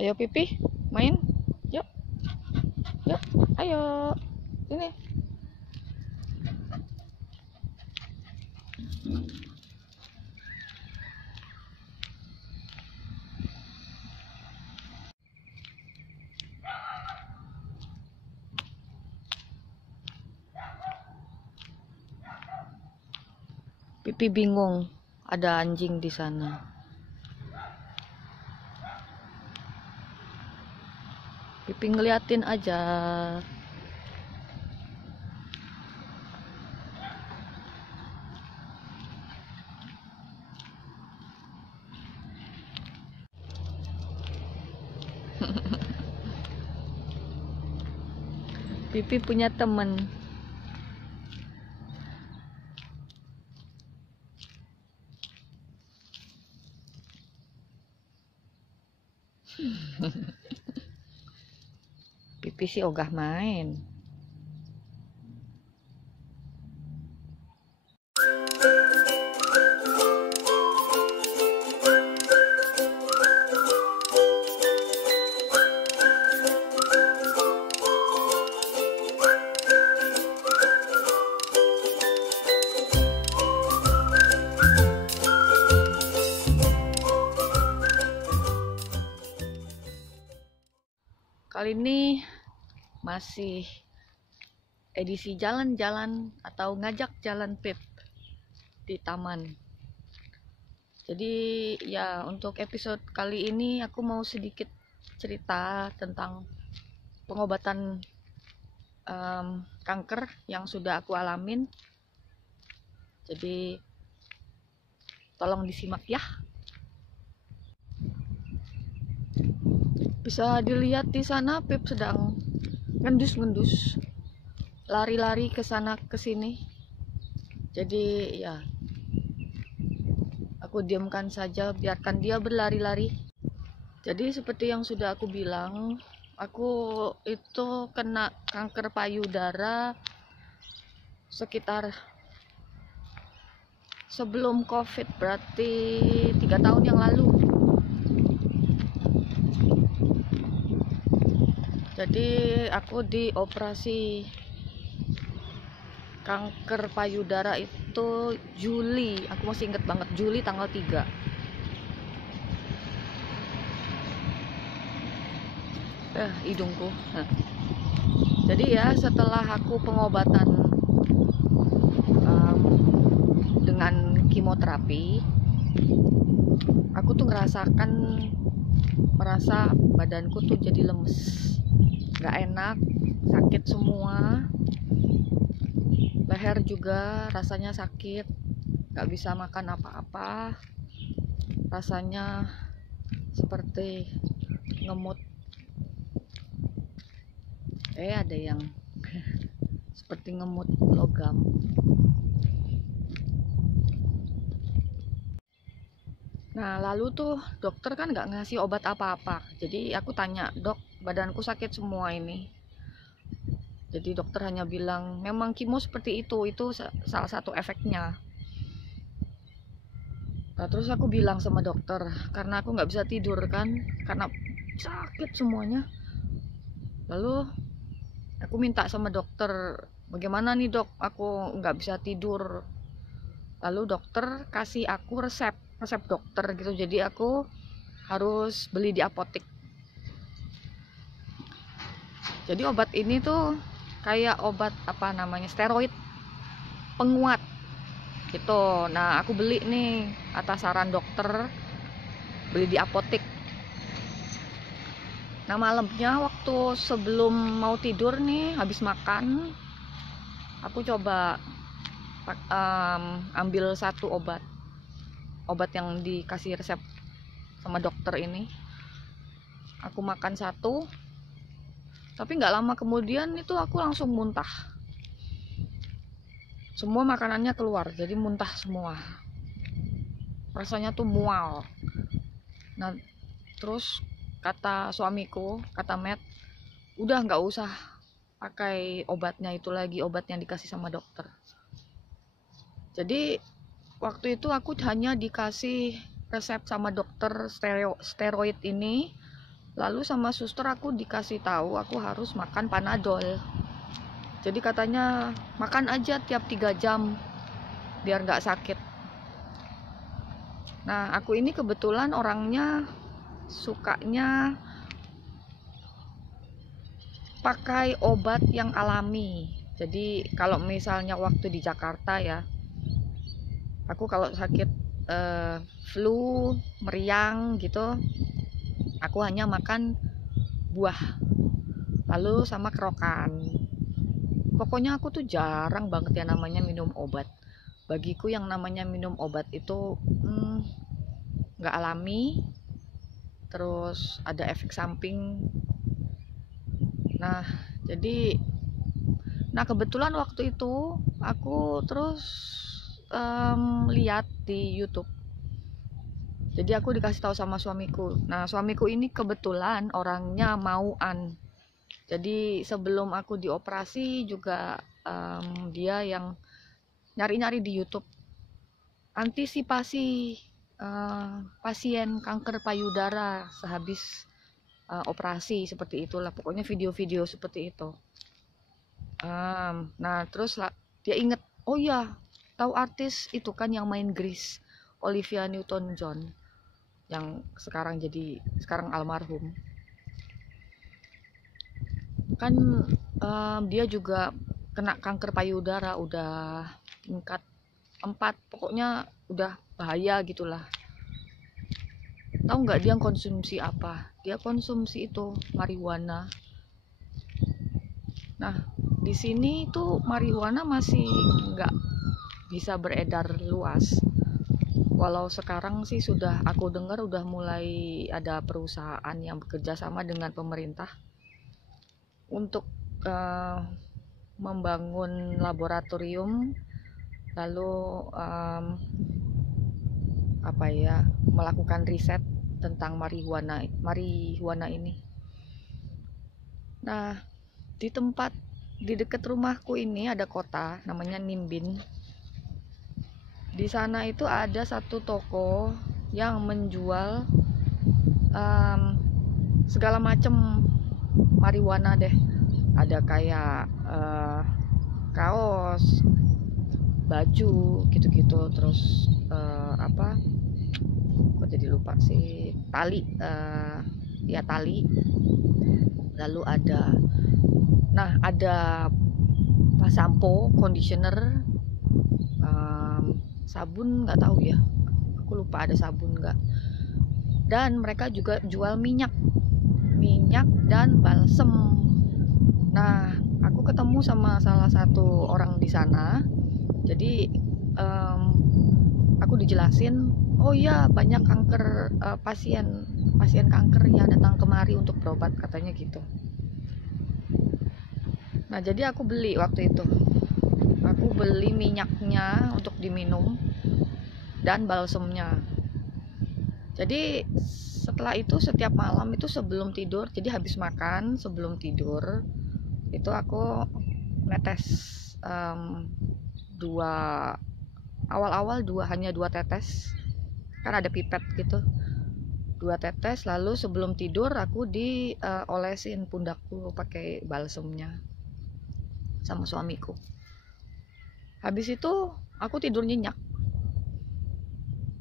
Ayo Pipi, main. Yuk, yuk, ayo. Sini. Pipi bingung, ada anjing di sana. Pipi ngeliatin aja. Pipi punya temen. Pipi sih ogah main. Kali ini masih edisi jalan-jalan atau ngajak jalan Pip di taman. Jadi ya untuk episode kali ini aku mau sedikit cerita tentang pengobatan kanker yang sudah aku alamin. Jadi tolong disimak ya. Bisa dilihat di sana Pip sedang ngendus-ngendus, lari-lari ke sana ke sini. Jadi ya aku diamkan saja, biarkan dia berlari-lari. Jadi seperti yang sudah aku bilang, aku itu kena kanker payudara sekitar sebelum COVID, berarti 3 tahun yang lalu. Jadi aku dioperasi kanker payudara itu Juli, aku masih inget banget, Juli tanggal 3. Hidungku. Nah, jadi ya setelah aku pengobatan dengan kemoterapi, aku tuh merasa badanku tuh jadi lemes, gak enak, sakit semua, leher juga rasanya sakit, gak bisa makan apa-apa, rasanya seperti ngemut. Ada yang seperti ngemut logam. Nah lalu tuh dokter kan nggak ngasih obat apa-apa. Jadi aku tanya, dok, badanku sakit semua ini. Jadi dokter hanya bilang memang kimo seperti itu salah satu efeknya. Nah, terus aku bilang sama dokter, karena aku nggak bisa tidur kan, karena sakit semuanya. Lalu aku minta sama dokter, bagaimana nih dok, aku nggak bisa tidur. Lalu dokter kasih aku resep dokter gitu, jadi aku harus beli di apotek. Jadi obat ini tuh kayak obat apa namanya, steroid penguat gitu. Nah aku beli nih atas saran dokter, beli di apotek. Nah malamnya waktu sebelum mau tidur nih, habis makan, aku coba ambil satu obat yang dikasih resep sama dokter ini. Aku makan satu, tapi nggak lama kemudian itu aku langsung muntah. Semua makanannya keluar, jadi muntah semua. Rasanya tuh mual. Nah terus kata suamiku, kata Matt, udah nggak usah pakai obatnya itu lagi, obat yang dikasih sama dokter. Jadi waktu itu aku hanya dikasih resep sama dokter steroid ini Lalu sama suster aku dikasih tahu aku harus makan Panadol. Jadi katanya makan aja tiap 3 jam biar nggak sakit. Nah, aku ini kebetulan orangnya sukanya pakai obat yang alami. Jadi kalau misalnya waktu di Jakarta ya, aku kalau sakit flu, meriang gitu, aku hanya makan buah, lalu sama kerokan. Pokoknya aku tuh jarang banget ya namanya minum obat. Bagiku yang namanya minum obat itu nggak alami, terus ada efek samping. Nah, jadi kebetulan waktu itu aku terus lihat di YouTube. Jadi aku dikasih tahu sama suamiku. Nah, suamiku ini kebetulan orangnya mauan. Jadi sebelum aku dioperasi juga dia yang nyari-nyari di YouTube antisipasi pasien kanker payudara sehabis operasi, seperti itulah. Pokoknya video-video seperti itu. Nah, terus dia inget, oh ya, tahu artis itu kan yang main Grease, Olivia Newton-John, yang sekarang almarhum. Kan dia juga kena kanker payudara, udah tingkat 4, pokoknya udah bahaya gitulah. Tahu nggak dia konsumsi apa? Dia konsumsi itu marijuana. Nah, di sini tuh marijuana masih nggak bisa beredar luas. Walau sekarang sih sudah aku dengar udah mulai ada perusahaan yang bekerja sama dengan pemerintah untuk membangun laboratorium, lalu melakukan riset tentang marijuana ini. Nah, di dekat rumahku ini ada kota namanya Nimbin. Di sana itu ada satu toko yang menjual segala macam marijuana deh. Ada kayak kaos, baju gitu-gitu, terus kok jadi lupa sih, tali, tali. Lalu ada sampo, conditioner, sabun, nggak tahu ya, aku lupa ada sabun nggak. Dan mereka juga jual minyak dan balsem. Nah, aku ketemu sama salah satu orang di sana. Jadi aku dijelasin, oh iya, banyak pasien kanker yang datang kemari untuk berobat, katanya gitu. Nah, jadi aku beli waktu itu. Aku beli minyaknya untuk diminum dan balsemnya. Jadi setelah itu setiap malam itu sebelum tidur, jadi habis makan sebelum tidur itu aku netes hanya dua tetes, kan ada pipet gitu, 2 tetes. Lalu sebelum tidur aku diolesin pundakku pakai balsemnya sama suamiku. Habis itu aku tidur nyenyak.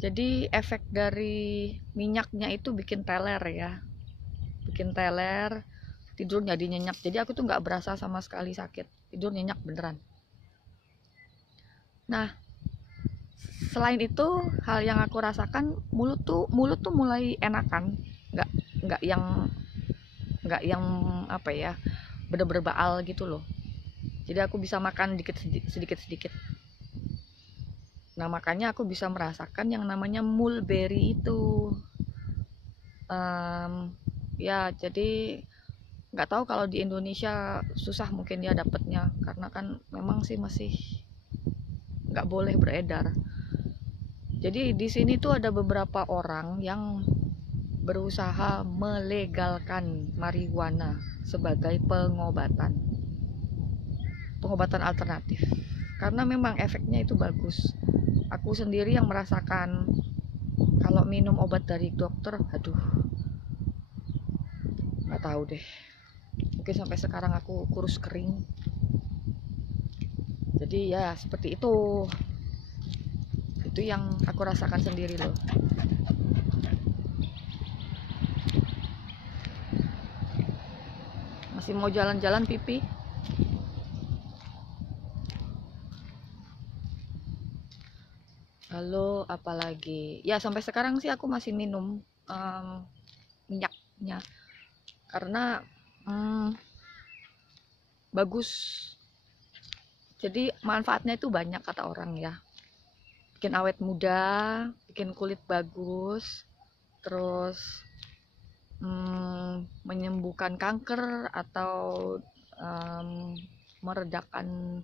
Jadi efek dari minyaknya itu bikin teler ya, tidur jadi nyenyak. Jadi aku tuh nggak berasa sama sekali sakit, tidur nyenyak beneran. Nah, selain itu hal yang aku rasakan, mulut tuh mulai enakan, nggak yang bener-bener baal gitu loh. Jadi aku bisa makan sedikit. Nah, makanya aku bisa merasakan yang namanya mulberry itu. Ya, jadi nggak tahu kalau di Indonesia susah mungkin ya dapetnya, karena kan memang sih masih nggak boleh beredar. Jadi di sini tuh ada beberapa orang yang berusaha melegalkan marijuana sebagai pengobatan alternatif, karena memang efeknya itu bagus. Aku sendiri yang merasakan kalau minum obat dari dokter, aduh, nggak tahu deh, mungkin sampai sekarang aku kurus kering. Jadi ya seperti itu yang aku rasakan sendiri loh. Masih mau jalan-jalan pipi. Lalu apalagi ya, sampai sekarang sih aku masih minum minyaknya karena bagus. Jadi manfaatnya itu banyak kata orang ya. Bikin awet muda, bikin kulit bagus, terus menyembuhkan kanker atau meredakan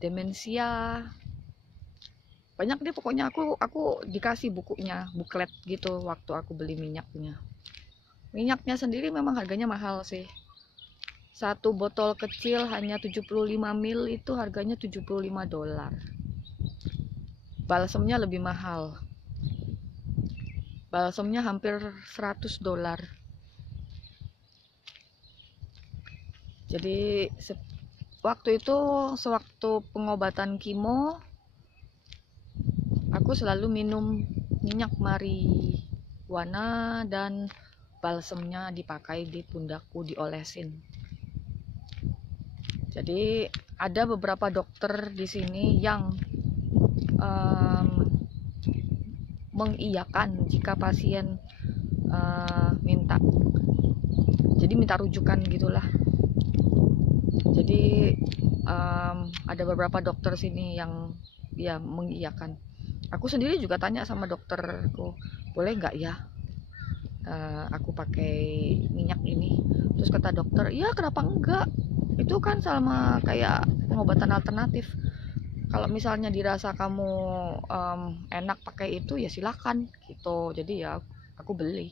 demensia. Banyak deh pokoknya. Aku dikasih bukunya, buklet gitu waktu aku beli minyaknya. Minyaknya sendiri memang harganya mahal sih. Satu botol kecil hanya 75 ml itu harganya $75. Balsemnya lebih mahal. Balsemnya hampir $100. Jadi waktu itu sewaktu pengobatan kimo, aku selalu minum minyak marijuana dan balsemnya dipakai di pundakku, diolesin. Jadi ada beberapa dokter di sini yang mengiyakan jika pasien minta. Jadi minta rujukan gitulah. Jadi ada beberapa dokter sini yang ya mengiyakan. Aku sendiri juga tanya sama dokterku, boleh nggak ya aku pakai minyak ini? Terus kata dokter, iya kenapa enggak? Itu kan sama kayak pengobatan alternatif. Kalau misalnya dirasa kamu enak pakai itu ya silakan gitu. Jadi ya aku beli.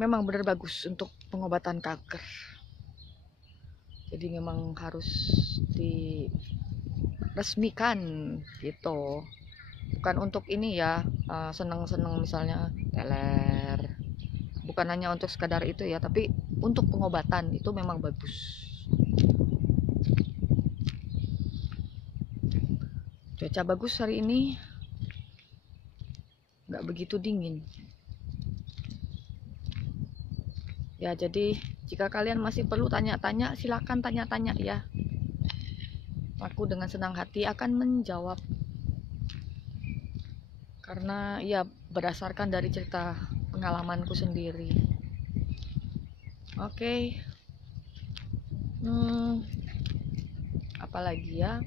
Memang benar bagus untuk pengobatan kanker. Jadi memang harus diresmikan gitu. Bukan untuk ini ya, seneng-seneng misalnya teler. Bukan hanya untuk sekadar itu ya, tapi untuk pengobatan itu memang bagus. Cuaca bagus hari ini, nggak begitu dingin. Ya jadi jika kalian masih perlu tanya-tanya, silakan tanya-tanya ya. Aku dengan senang hati akan menjawab. Karena ya berdasarkan dari cerita pengalamanku sendiri. Oke. Apalagi ya?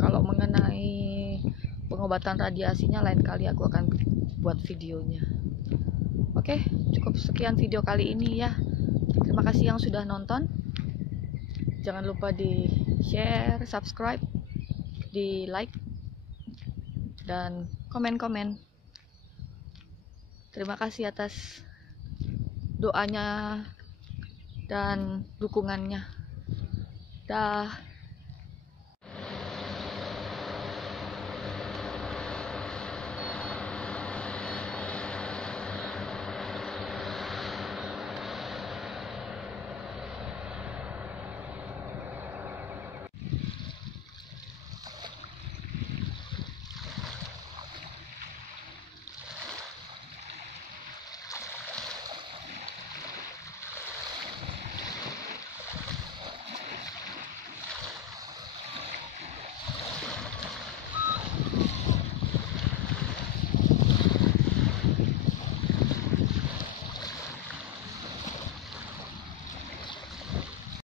Kalau mengenai pengobatan radiasinya lain kali aku akan buat videonya. Oke, cukup sekian video kali ini ya. Terima kasih yang sudah nonton. Jangan lupa di share, subscribe, di like, dan komen-komen. Terima kasih atas doanya dan dukungannya. Dah.